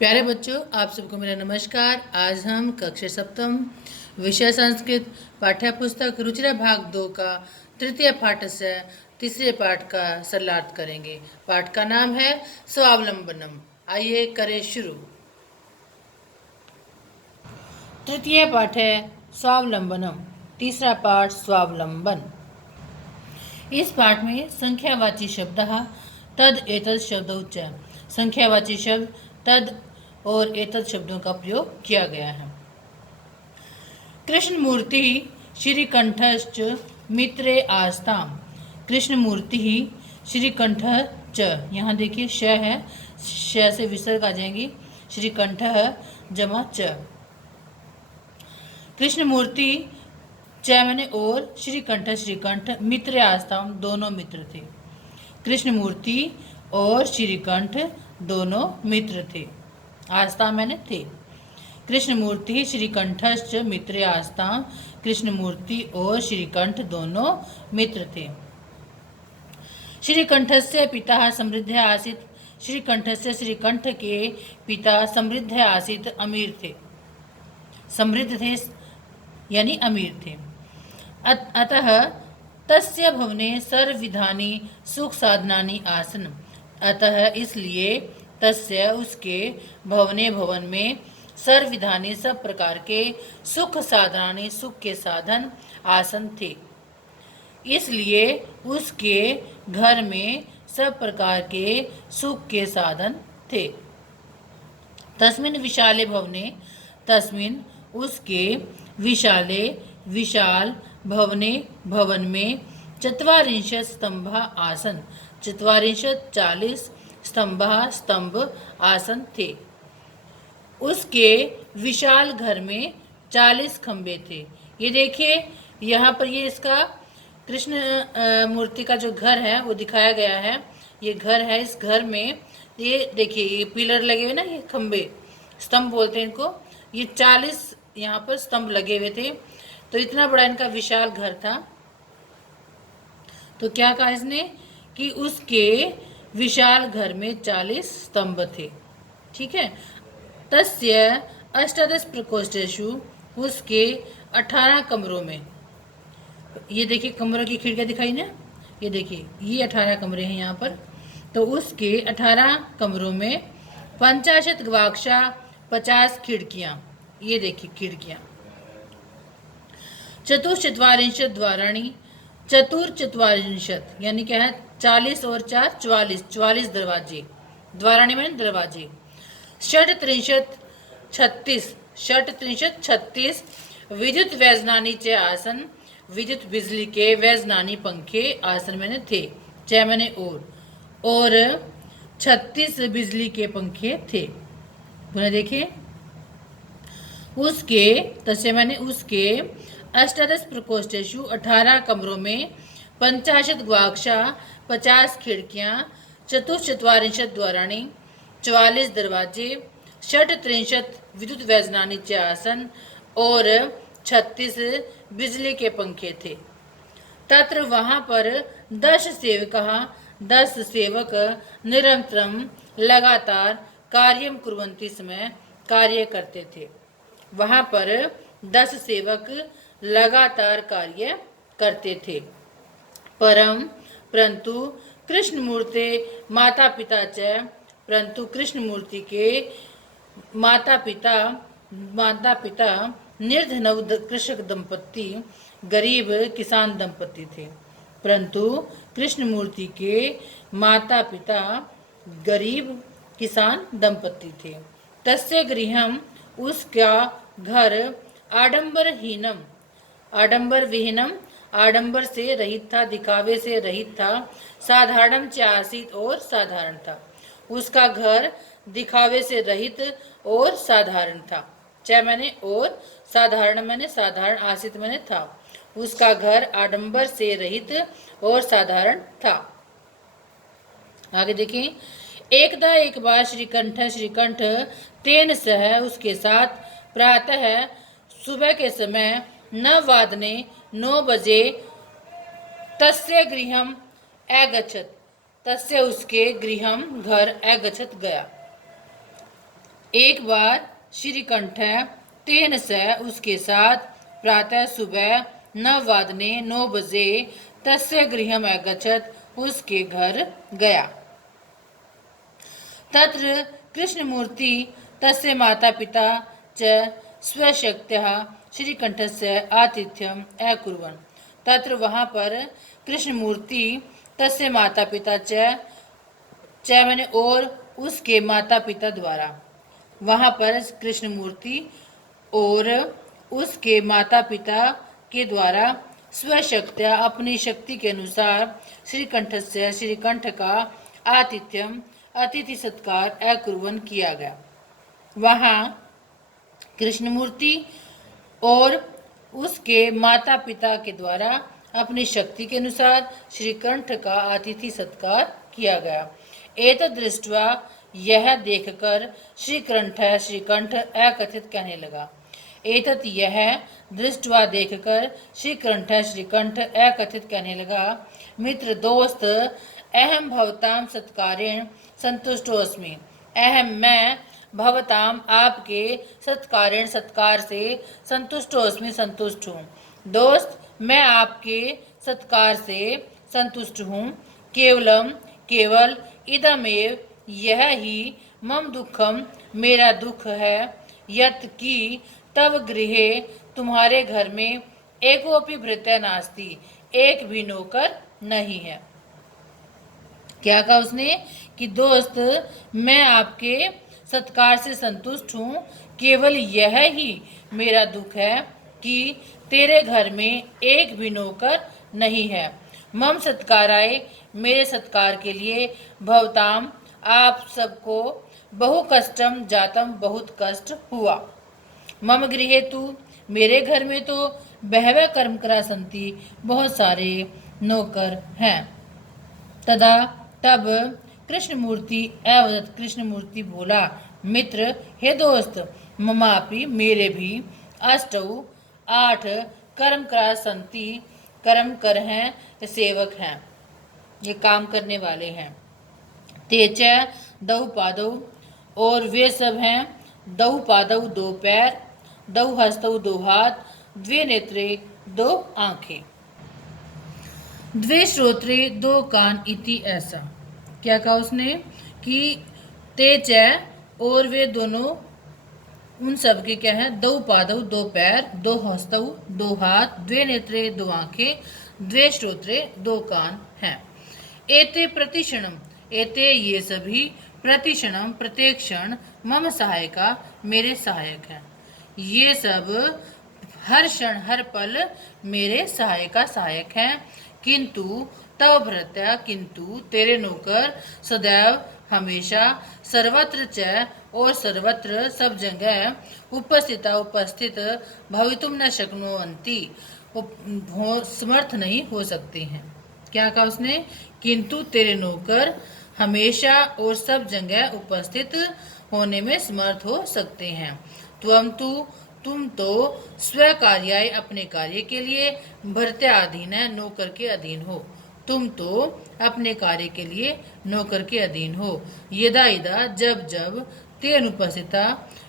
प्यारे बच्चों, आप सबको मेरा नमस्कार। आज हम कक्षा सप्तम विषय संस्कृत पाठ्य पुस्तक रुचिरा भाग 2 का तृतीय पाठ से तीसरे पाठ का सरलार्थ करेंगे। पाठ का नाम है स्वावलंबनम। आइए करें शुरू। तृतीय पाठ है स्वावलंबनम, तीसरा पाठ स्वावलंबन। इस पाठ में संख्यावाची शब्द तद एतद शब्दों च संख्यावाची शब्द तद और एतद शब्दों का प्रयोग किया गया है। कृष्णमूर्ति श्रीकंठश्च मित्रे आस्ताम। कृष्णमूर्ति श्रीकंठ च, यहाँ देखिए श है, श से विसर्ग आ जाएंगी। श्रीकंठ जमा च। कृष्णमूर्ति च मैंने और, श्रीकंठ मित्र आस्ताम दोनों मित्र थे। कृष्णमूर्ति और श्रीकंठ दोनों मित्र थे। आस्था मैंने थे। कृष्णमूर्ति श्रीकंठश्च मित्र आस्ताम, कृष्णमूर्ति और श्रीकंठ दोनों मित्र थे। श्रीकंठस्य पिता समृद्ध आसीत्। श्रीकंठस्य श्रीकंठ के पिता समृद्ध आसीत्, अमीर थे। समृद्ध थे यानी अमीर थे। अतः तस्य भवने सर्वविधानि सुख साधनानि आसन। अतः इसलिए तस्य उसके भवने भवन में सर्वविधानि सब प्रकार के सुख साधनानि सुख के साधन आसन थे। इसलिए उसके घर में सब प्रकार के सुख के साधन थे। तस्मिन् विशाले भवने, तस्मिन् उसके विशाले विशाल भवने भवन में चत्वारिंशत् स्तंभ आसन, चत्वारिंशत् 40 स्तंभ आसन थे। उसके विशाल घर में 40 खंबे थे। ये देखिए यहाँ पर ये इसका कृष्ण मूर्ति का जो घर है वो दिखाया गया है। ये घर है, इस घर में ये देखिए ये पिलर लगे हुए ना, ये खंबे स्तंभ बोलते हैं इनको। ये 40 यहाँ पर स्तंभ लगे हुए थे। तो इतना बड़ा इनका विशाल घर था। तो क्या कहा इसने कि उसके विशाल घर में 40 स्तंभ थे। ठीक है। तस्य अष्टादश प्रकोष्ठेषु, उसके 18 कमरों में, ये देखिए कमरों की खिड़कियां दिखाई ना, ये देखिए ये 18 कमरे हैं यहाँ पर। तो उसके 18 कमरों में 50 गवाक्षा 50 खिड़कियां, ये देखिए खिड़कियां। चतुश्चत्वारिंशत् द्वाराणी, चतुर्चत्वारिंशत् यानी क्या है 40 और 4 44, 44 दरवाजे। द्वाराणी में दरवाजे। षट्त्रिंशत् 36, षट्त्रिंशत् 36 विद्युत वैजनानी च आसन, विद्युत बिजली के वैजनानी पंखे आसन मैंने थे। च मैंने और 36 बिजली के पंखे थे। पुनः देखिए उसके तस्य मैंने उसके अष्टादश प्रकोष्ठेषु 18 कमरों में 50 गवाक्षा 50 खिड़कियां, चतुश्चत्वारिंशत् द्वाराणी 44 दरवाजे, षट्त्रिंशत् विद्युत वैजनानी च आसन और 36 बिजली के पंखे थे। तत्र वहां पर 10 सेवक निरंतरम लगातार कार्यम कुर्वन्ति समय कार्य करते थे। वहां पर 10 सेवक लगातार कार्य करते थे। परंतु कृष्णमूर्ति माता पिता च, परंतु कृष्णमूर्ति के माता पिता निर्धनव कृषक दंपत्ति, गरीब किसान दंपत्ति थे। परंतु कृष्णमूर्ति के माता पिता गरीब किसान दंपत्ति थे। तस्य गृहम, उसका घर आडंबरहीनम, आडंबर विहीनम, आडंबर से रहित था, दिखावे से रहित था। साधारणम च आसीत, और साधारण था। उसका घर दिखावे से रहित और साधारण था। च मैंने और, साधारण मैंने साधारण, आसित मैंने था। उसका घर आडंबर से रहित और साधारण था। आगे देखें। एकदा एक बार श्रीकंठ तेन सह, उसके साथ प्रातः सुबह के समय 9 बजे तस्य गृहम अगच्छत्, तस्य उसके गृहम घर अगच्छत् गया। एक बार श्रीकंठ तेन से उसके साथ प्रातः सुबह 9 9 बजे तस्य गृहम् अगच्छत्, उसके घर गया। तत्र कृष्णमूर्ति तस्य माता पिता च स्वशक्त्या श्रीकंठस्य आतिथ्यम् अकुर्वन्। तत्र वहाँ पर कृष्णमूर्ति तस्य माता पिता च मैंने और उसके माता पिता द्वारा, वहाँ पर कृष्णमूर्ति और उसके माता पिता के द्वारा स्वशक्त्या अपनी शक्ति के अनुसार श्रीकंठस्य श्रीकंठ का आतिथ्यम अतिथि सत्कार अकुर्वन् किया गया। वहाँ कृष्णमूर्ति और उसके माता पिता के द्वारा अपनी शक्ति के अनुसार श्रीकंठ का अतिथि सत्कार किया गया। एतद् दृष्ट्वा, यह देखकर श्रीकंठ अकथित कहने लगा। एतत् यह दृष्ट्वा देखकर श्रीकंठ अकथित कहने लगा, मित्र दोस्त, अहम भवताम सत्कारेण संतुष्टोस्मि। अहम मैं भवताम आपके सत्कारेण सत्कार से संतुष्टोस्मि संतुष्ट हूँ। दोस्त, मैं आपके सत्कार से संतुष्ट हूँ। केवल इदमेव, यह ही मम दुखम, मेरा दुख है, यत कि तव गृहे, तुम्हारे घर में एकोपि भृत्य नास्ति, एक भी नौकर नहीं है। क्या कहा उसने कि दोस्त, मैं आपके सत्कार से संतुष्ट हूँ, केवल यह ही मेरा दुख है कि तेरे घर में एक भी नौकर नहीं है। मम सत्काराय, मेरे सत्कार के लिए, भवताम, आप सबको, बहु कष्टम जातम, बहुत कष्ट हुआ। मम गृहे तु, मेरे घर में तो बहवः कर्मकरा सन्ति, बहुत सारे नौकर हैं। तदा, तब कृष्णमूर्ति अवदत्, कृष्णमूर्ति बोला, मित्र, हे दोस्त, ममापि, मेरे भी, अष्टौ 8 कर्मकरा सन्ति, कर्म कर हैं, सेवक हैं, ये काम करने वाले हैं। ते च 2 पादौ, और वे सब हैं 2 पादौ 2 पैर, 2 हस्तौ 2 हाथ, 2 नेत्रे 2 आंखें, 2 श्रोत्रे 2 कान, इति ऐसा। क्या कहा उसने कि ते च, और वे दोनों, उन सब के क्या है, 2 पादौ 2 पैर, 2 हस्तौ 2 हाथ, 2 नेत्रे 2 आंखें, 2 श्रोत्रे 2 कान हैं। एते प्रतिक्षणम, एते ये सभी, प्रतिक्षणम प्रत्येक क्षण, मम सहायका, मेरे सहायक हैं। ये सब हर क्षण हर पल मेरे सहायक हैं। किंतु तव भृत्य, किंतु तेरे नौकर, सदैव हमेशा, सर्वत्र च, और सर्वत्र सब जगह, उपस्थित भवितुम न शक्नुवन्ति, समर्थ नहीं हो सकते हैं। क्या कहा उसने, किंतु तेरे नौकर हमेशा और सब जगह उपस्थित होने में समर्थ हो सकते हैं। तुम तो स्वकार्याय, अपने कार्य के लिए, भृत्य अधीन है, नौकर के अधीन हो। तुम तो अपने कार्य के लिए नौकर के अधीन हो। यदा यदा, जब जब, ते अनुपस्थिता,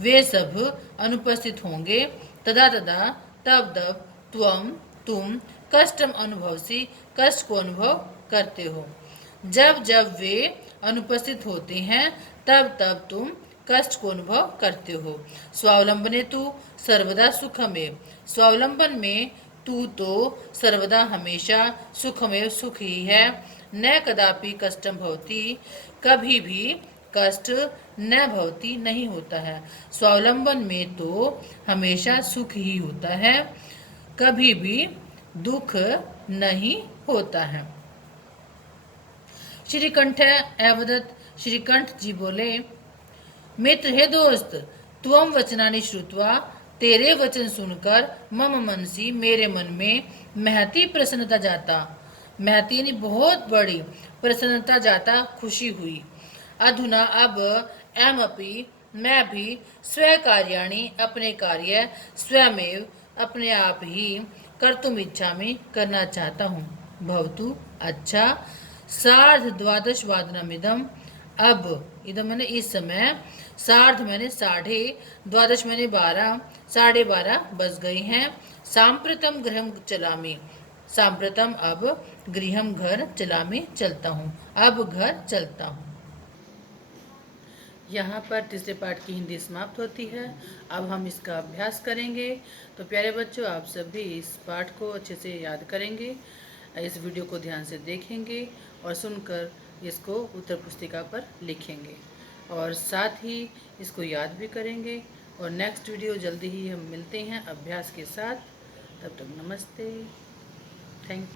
वे सब अनुपस्थित होंगे, तदा तदा, तब तब, तुम कष्टम अनुभवसी, कष्ट को अनुभव करते हो। जब जब वे अनुपस्थित होते हैं, तब तब तुम कष्ट को अनुभव करते हो। स्वावलंबने तु सर्वदा सुखमेव, स्वावलंबन में तू तो सर्वदा हमेशा, सुखमेव सुख ही है। न कदापि कष्टम भवति, कभी भी कष्ट न भवति नहीं होता है। स्वावलंबन में तो हमेशा सुख ही होता है, कभी भी दुख नहीं होता है। श्रीकंठ अवदत्, श्रीकंठ जी बोले, मित्र, हे दोस्त, त्वं वचनानि श्रुत्वा, तेरे वचन सुनकर, मम मनसी, मेरे मन में, महती प्रसन्नता जाता, महती यानी बहुत बड़ी प्रसन्नता जाता, खुशी हुई। अधुना अब, अहमपि, मैं भी, स्वकार्याणि, अपने कार्य, स्वयमेव, अपने आप ही, कर्तुम इच्छामि, करना चाहता हूँ। भवतु, अच्छा, 12:30 वादनमिदं, अब, इधर मैंने इस समय, सार्ध मैंने साढ़े, द्वादश मैंने 12, 12:30 बज गए हैं। सांप्रतम गृहम चलामि, सांप्रतम अब, गृहम घर, चलामि चलता हूँ, अब घर चलता हूँ। यहाँ पर तीसरे पाठ की हिंदी समाप्त होती है। अब हम इसका अभ्यास करेंगे। तो प्यारे बच्चों, आप सभी इस पाठ को अच्छे से याद करेंगे, इस वीडियो को ध्यान से देखेंगे और सुनकर इसको उत्तर पुस्तिका पर लिखेंगे और साथ ही इसको याद भी करेंगे। और नेक्स्ट वीडियो जल्दी ही हम मिलते हैं अभ्यास के साथ। तब तक नमस्ते, थैंक यू।